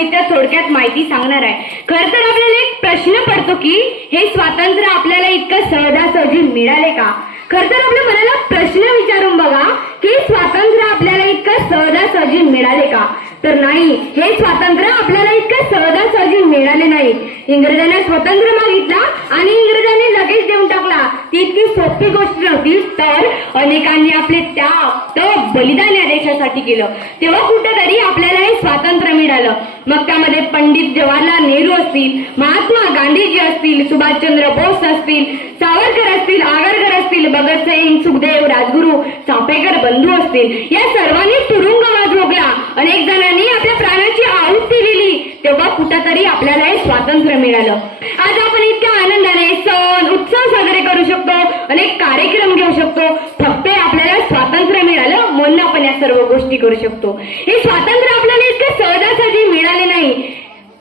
निमित्त थोडक्यात माहिती सांगणार आहे. खरं तर आपल्याला एक प्रश्न पडतो की हे स्वातंत्र्य आपल्याला इतकं सहजासहजी मिळाले का? खरं तर आपल्या मनाला प्रश्न विचारून बघा की स्वातंत्र्य आपल्याला इतकं सहजासहजी मिळाले का? तर नाही, हे स्वातंत्र्य आपल्याला इतकं सहजासहजी मिळाले नाही. इंग्रजांना स्वातंत्र्य मागितला आणि इंग्रजांनी लगेच देऊन टाकला. ती इतकी सोपी गोष्ट नव्हती. तर अनेकांनी आपले त्याग बलिदान या देशासाठी केलं, तेव्हा कुठेतरी आपल्याला हे स्वातंत्र्य मिळालं. मग त्यामध्ये पंडित जवाहरलाल नेहरू असतील, महात्मा गांधीजी असतील, सुभाषचंद्र बोस असतील, सावरकर असतील, आगरकर असतील, भगतसिंग, सुखदेव, राजगुरू, चाफेकर बंधू असतील, या सर्वांनी तुरुंगवास भोगला. अनेक जणांनी आपल्या प्राणाची आहुती दिली, तेव्हा कुठेतरी आपल्याला हे स्वातंत्र्य मिळालं. आज आपण इतक्या आनंदाने सण उत्सव साजरे करू शकतो, अनेक कार्यक्रम घेऊ शकतो, फक्त आपल्याला स्वातंत्र्य मिळालं म्हणून आपण या सर्व गोष्टी करू शकतो. हे स्वातंत्र्य आपल्याला इतकं सहजासहजी मिळाले नाही.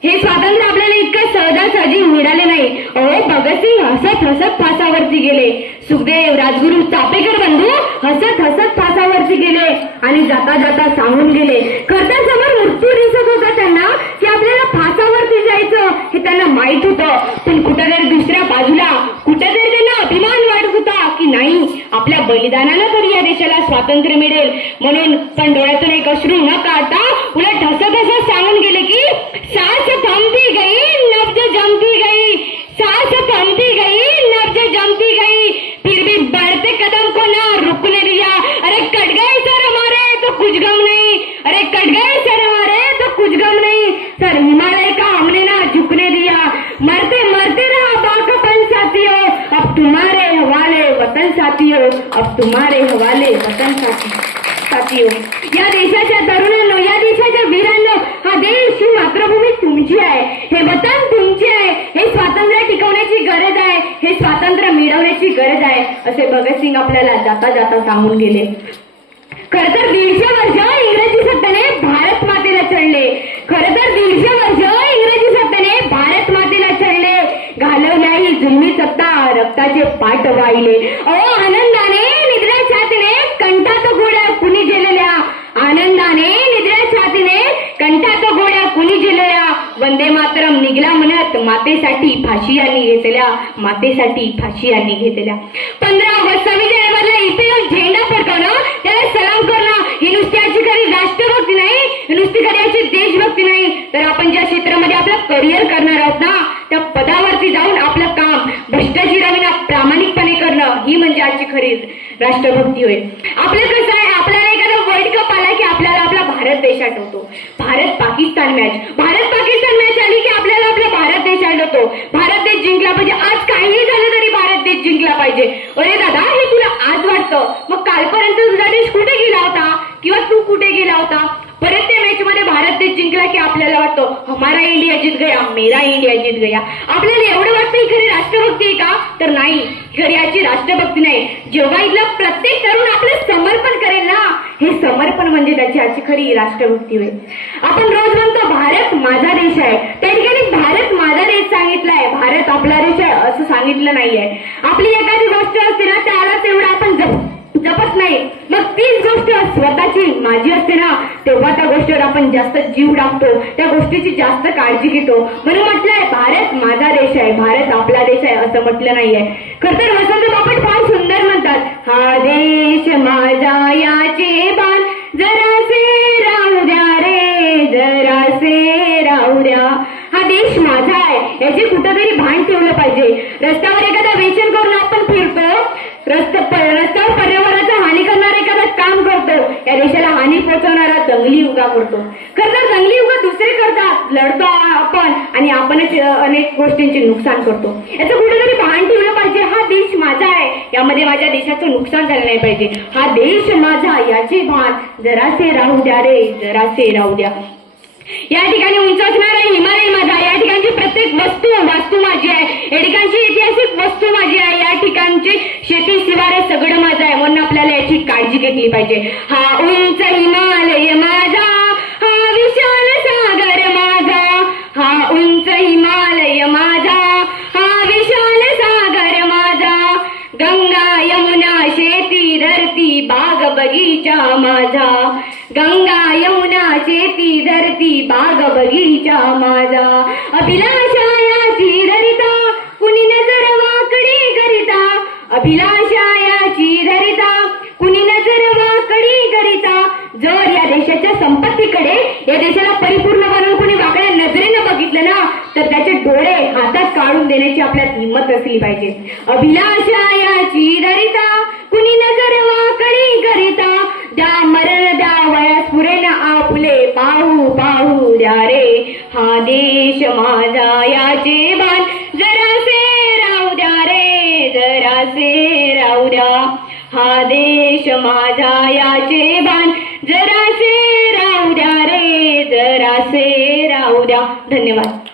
हे स्वातंत्र्य आपल्याला इतकं सहजासहजी मिळाले नाही. अहो, भगतसिंग हसत हसत फासावरती गेले, सुखदेव, राजगुरू, चापेकर बंधू हसत हसत फासावरती गेले आणि जाता जाता सांगून गेले. खरं समोर मृत्यू दिसत होता त्यांना की आपल्याला फासावरती जायचं हे त्यांना माहित होतं, पण कुठेतरी दुसऱ्या बाजूला कुठेतरी त्यांना अभिमान वाटत होता की नाही, आपल्या बलिदानानं तरी या देशाला स्वातंत्र्य मिळेल. म्हणून पण डोळ्यातून एक अश्रू न काढता उलट हसत हसत सांगून गेले की सांस थमती गई, नब्ज जमती गई, सांस थमती गई, नब्ज जमती गई, फिर भी बढ़ते कदम को ना रुकने दिया. अरे कट गए सर हमारे तो कुछ गम नहीं, अरे कट गए सर हमारे तो कुछ गम नहीं, सर हिमालय का हमने ना झुकने दिया, मरते मरते रहा बाकापन साथियों, अब तुम्हारे हवाले वतन साथियों, अब तुम्हारे हवाले वतन साथियों. या देशाच्या तरुणांनो, या देशाच्या वीरांनो, हा देश, ही मातृभूमी तुमची आहे, हे वतन तुमचे आहे, हे स्वातंत्र्य टिकवण्याची गरज आहे, हे स्वातंत्र्य मिळवण्याची गरज आहे, असे भगतसिंग आपल्याला जाता जाता सांगून गेले. खरं तर 150 वर्ष इंग्रजी सत्तेने भारत मातेला चढले. खरं तर 150 वर्ष इंग्रजी सत्तेने भारत मातेला चढले. घालवल्या ही जुलमी सत्ता, रक्ताचे पाट वाहिले. अहो, आनंदाने निद्रा छातीने कंठात गोड्या कुणी गेलेल्या, आनंदाने निद्रा छातीने कंठात गोड्या कुणी गेलेल्या, वंदे मातरम निघला म्हणत मातेसाठी फाशी यांनी घेतल्या, मातेसाठी फाशी यांनी घेतल्या. 15 ऑगस्ट 26 जानेवारीला इथे येऊन झेंडा फडकवणं, त्याला सलाम करणं, ही नुसती याची खरी राष्ट्रभक्ती नाही, नुसती खरी याची देशभक्ती नाही, तर आपण ज्या क्षेत्रामध्ये आपलं करिअर करणार आहोत ना, त्या पदावरती जाऊन आपलं काम भ्रष्टाचाराविना प्रामाणिकपणे करणं, ही म्हणजे आजची खरी राष्ट्रभक्ती होय. आपलं कसं आहे, आपल्याला एखादा वर्ल्ड कप आला की आपल्याला आपला भारत देश आठवतो. भारत पाकिस्तान मॅच आली की आपल्याला आपला भारत देश आठवतो. भारत देश जिंकला पाहिजे, आज काहीही झालं तरी भारत देश जिंकला पाहिजे. अरे दादा, हे तुला आज वाटतं, मग कालपर्यंत तुझा देश कुठे गेला होता किंवा तू कुठे गेला होता? परत त्या मॅच मध्ये भारत देश जिंकला की आपल्याला वाटतं हमारा इंडिया जीत गया, मेरा इंडिया जीत गया. आपल्याला एवढं वाटतं ही खरी राष्ट्रभक्ती आहे का? तर नाही, खरी याची राष्ट्रभक्ती नाही. जेव्हा इथला प्रत्येक तरुण आपलं समर्पण करेल ना, हे समर्पण म्हणजे त्याची आजची खरी राष्ट्रभक्ती होईल. आपण रोज म्हणतो भारत माझा देश आहे, त्या ठिकाणी भारत माझा देश सांगितलाय, भारत आपला देश आहे असं सांगितलं नाहीये. आपली एखादी गोष्ट असते ना, त्याला तेवढं आपण जपत नाही, मग तीच गोष्ट स्वतःची माझी असते ना, तेव्हा त्या गोष्टीवर आपण जास्त जीव टाकतो, त्या गोष्टीची जास्त काळजी घेतो. म्हणून म्हटलंय भारत माझा देश आहे, भारत आपला देश आहे असं म्हटलं नाहीये. खरं तर वसंत बापट फार सुंदर म्हणतात, हा देश माझा याचे बाण जरासे राहू द्या रे, जरासे राहू द्या. हा देश माझा आहे याचे कुठेतरी भान ठेवलं पाहिजे. रस्त्यावर एखादा व्यसन करून आपण फिरतो, रस्त्यावर पर्यावरणाचं हानी करणारा एखादा काम करतो, या देशाला हानी पोहोचवणारा दंगली उगा करतो. खरं तर दंगली उगा दुसरे करतात, लढतो आपण आणि आपणच अनेक गोष्टींचे नुकसान करतो. याचं कुठेतरी भान ठेवलं पाहिजे. हा देश माझा आहे, यामध्ये माझ्या देशाचं नुकसान झालं नाही पाहिजे. हा देश माझा याचे भान जरासे राहू द्या रे, जरासे राहू द्या. या ठिकाणी उंच असणारा हिमालय माझा, या ठिकाणची प्रत्येक वास्तू माझी आहे, या ठिकाणची ऐतिहासिक वस्तू माझी आहे, या ठिकाणची शेती शिवार सगळं माझं आहे. म्हणून आपल्याला याची काळजी घेतली पाहिजे. हा उंच हिमालय माझा, हा विशाल सागर माझा, हा उंच हिमालय माझा, हा विशाल सागर माझा, गंगा यमुना शेती धरती बाग बगीचा माझा, गंगा यमुना शेती धरती बाग बगीचा माझा. अभिलाषा याची धरिता कुणी नजर वाकडी करिता. अभिलाषा याची धरिता कुणी नजर वाकडी करिता. जर या देशाच्या संपत्तीकडे, या देशाला परिपूर्ण बनवून कुणी वाकड्या नजरेनं बघितलं ना, तर त्याचे डोळे हातात काढून देण्याची आपल्यात हिंमत असली पाहिजे. अभिलाषा याची धरिता कुणी नजर वाकडी करिता. द्या मरण द्या वयास पुरेन आपुले पाहू पाहू द्या रे हा देश माझा याचे भान जरासे राहू द्या रे जरासे राहू द्या. हा देश माझा याचे भान जरासे राहू द्या रे जरासे राहू द्या. धन्यवाद.